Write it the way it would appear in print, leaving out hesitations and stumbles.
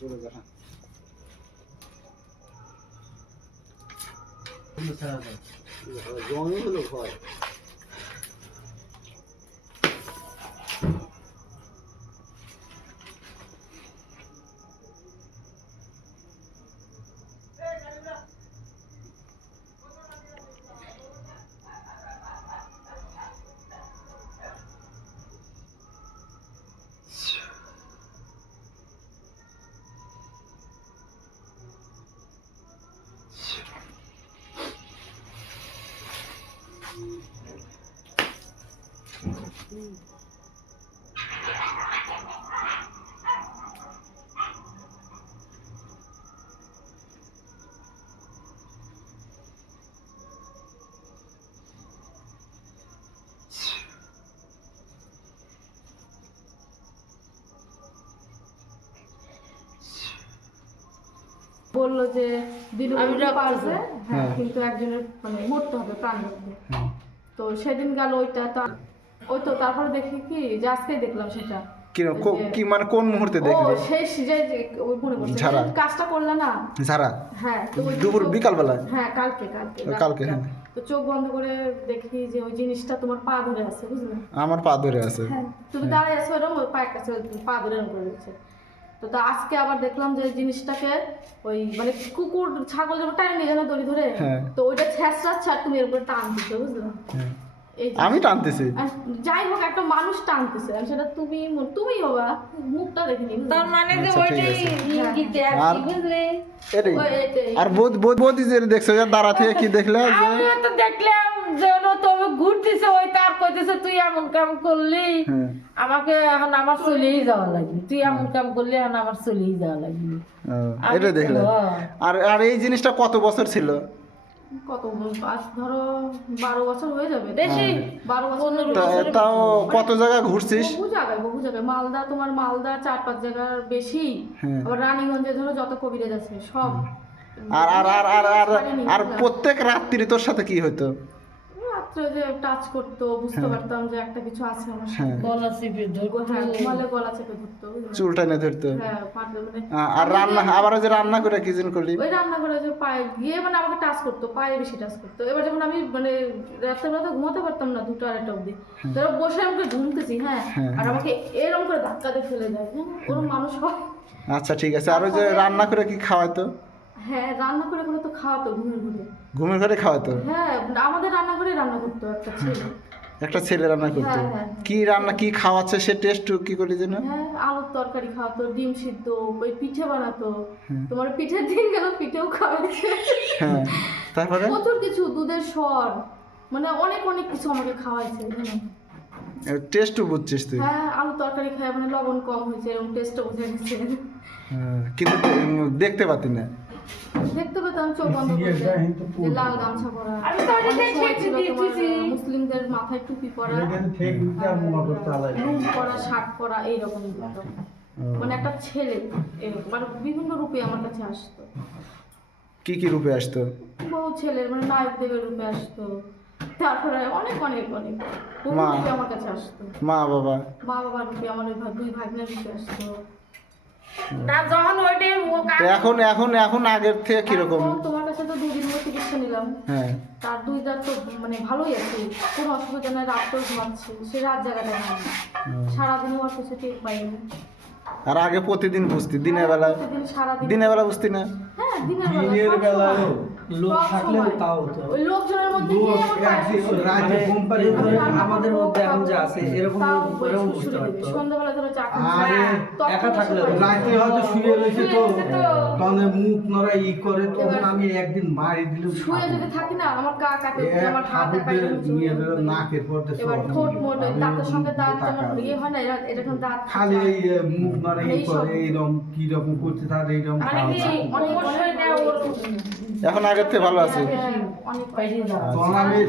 চলে যা জমি হলো ভয় বললো যে পারছে হ্যাঁ কিন্তু একজনের মানে মরতে হবে প্রাণ মরতে তো সেদিন গেল ওইটা ওই তো তারপরে দেখি কি যে আজকে দেখলাম সেটা কি মানে কোন মুহূর্তে দেখলে শেষ যে ওই মনে পড়ছে কাজটা করলে না ঝাড়া হ্যাঁ তো দুপুর বিকাল বেলা হ্যাঁ কালকে হ্যাঁ তো চোখ বন্ধ করে দেখি যে ওই জিনিসটা তোমার পা ধরে আছে বুঝলে আমার পা ধরে আছে হ্যাঁ তুমি দাঁড়িয়ে আছো এরকম ওই পায়ের কাছে পা ধরে এরকম করে দিচ্ছে তো আজকে আবার দেখলাম যে জিনিসটাকে ওই মানে কুকুর ছাগল যেমন টাইম নিয়ে গেল দড়ি ধরে তো ওইটা ছেঁচড়াচ্ছে আর তুমি এর উপরে টান দিচ্ছ বুঝলে আমি টানতেছি যাই হোক একটা মানুষ টানতেছে সেটা তুমি হবা মুখটা দেখিনি তার মানে যে ওইটাই ইঙ্গিতে আর বুঝলে আর বৌদি যে দেখছো দাঁড়া থেকে কি দেখলে যে আমি তো দেখলাম যেন তুমি ঘুরতেছে ওই তার কইতেছে তুই এমন কাম করলি আমাকে এখন আমার চলেই যাওয়া লাগবে তুই এমন কাম করলি এখন আমার চলেই যাওয়া লাগবে এটা দেখলে আর এই জিনিসটা কত বছর ছিল কত আজ ধরো 12 বছর হয়ে যাবে বেশি 12 বছর তাও কত জায়গা ঘুরছিস বহু জায়গায় মালদা 4-5 জায়গার বেশি আবার রানীগঞ্জে ধরো যত কবিরাজ আছে সব আর প্রত্যেক রাত্রি তোর সাথে কি হতো রাত্রে যে টাচ করতো বুঝতে পারতাম যে একটা কিছু আছে আমার সাথে গলা চেপে ধরতো ঘুমালে গলা চেপে ধরতো চুল টানে ধরতো হ্যাঁ মানে আর রান্না আবার যে রান্না করে কি জিন করলি ওই রান্না করে যে পায়ে গিয়ে মানে আমাকে টাচ করতো পায়ে বেশি টাচ করতো এবার যখন আমি মানে রাত্রেবেলা ঘুমাতে পারতাম না 2টা 2:30 অবধি ধরো বসে আমাকে ঘুমতেছি হ্যাঁ আর আমাকে এরকম করে ধাক্কা দিয়ে ফেলে দেয় ওরকম মানুষ হয় আচ্ছা ঠিক আছে আর ওই যে রান্না করে কি খাওয়াতো হ্যাঁ রান্না করে তো খাওয়াতো ঘুমের ঘরে খাওয়াতো হ্যাঁ আমাদের রান্না করে রান্না করতো একটা ছেলে রান্না করতো কি খাওয়াচ্ছে সে টেস্ট কি করে যেন হ্যাঁ আলুর তরকারি খাওয়াতো ডিম সিদ্ধ ওই পিঠে বানাতো তোমার পিঠের দিন গেল পিঠেও খাওয়াচ্ছে হ্যাঁ তারপরে প্রচুর কিছু দুধের সর মানে অনেক কিছু আমাকে খাওয়াইছে টেস্টও বুঝছিস তুই হ্যাঁ আলু তরকারি খায় মানে লবণ কম হয়েছে এরকম টেস্টও বুঝে গেছে কিন্তু দেখতে পাতি না দেখতে পেতাম চোখ বন্ধ করে লাল গামছা পরা আমি তো ওটা দেখেছি মুসলিমদের মাথায় টুপি পরা লুঙ্গি পরা শার্ট পরা এইরকম মানে একটা ছেলে মানে বিভিন্ন রূপে আমার কাছে আসতো কি রূপে আসতো বহু ছেলের মানে নায়ক দেবের রূপে আসতো তারপরে অনেক আমার কাছে আসতো মা বাবা রূপে আমার দুই ভাগ্নের রূপে আসতো না যখন ওইটাই এখন আগের থেকে কিরকম তোমার কাছে তো 2 দিন মতো চিকিৎসা নিলাম হ্যাঁ তার 2 রাত তো মানে ভালোই আছে কোনো অসুবিধা নেই রাত তো ঘুমাচ্ছে সে রাত জায়গাটা নেই সারাদিন আর কিছু টেক পাইনি আর আগে প্রতিদিন বুঝতি দিনের বেলা বুঝতি না হ্যাঁ দিনের বেলা লোক থাকলেও তাও তো ওই লোকজনের মধ্যে রাতে কোম্পানি আমাদের মধ্যে এখন যে আছে এরকম বুঝতে পারতো সন্ধ্যাবেলা ধরো চা একা থাকলে রাতে হয়তো শুয়ে রয়েছে তো তখন মুখ নড়া করে তখন আমি একদিন মারি দিলাম শুয়ে যদি থাকি না আমার কাটে আমার হাত নিয়ে নাকের পড়তে এবার ঠোঁট মোট দাঁতের সঙ্গে দাঁত যেমন ইয়ে হয় না এরকম দাঁত খালি মুখ নড়া করে এইরকম কি রকম করতে থাকে এইরকম এখন আগের থেকে ভালো আছে অনেক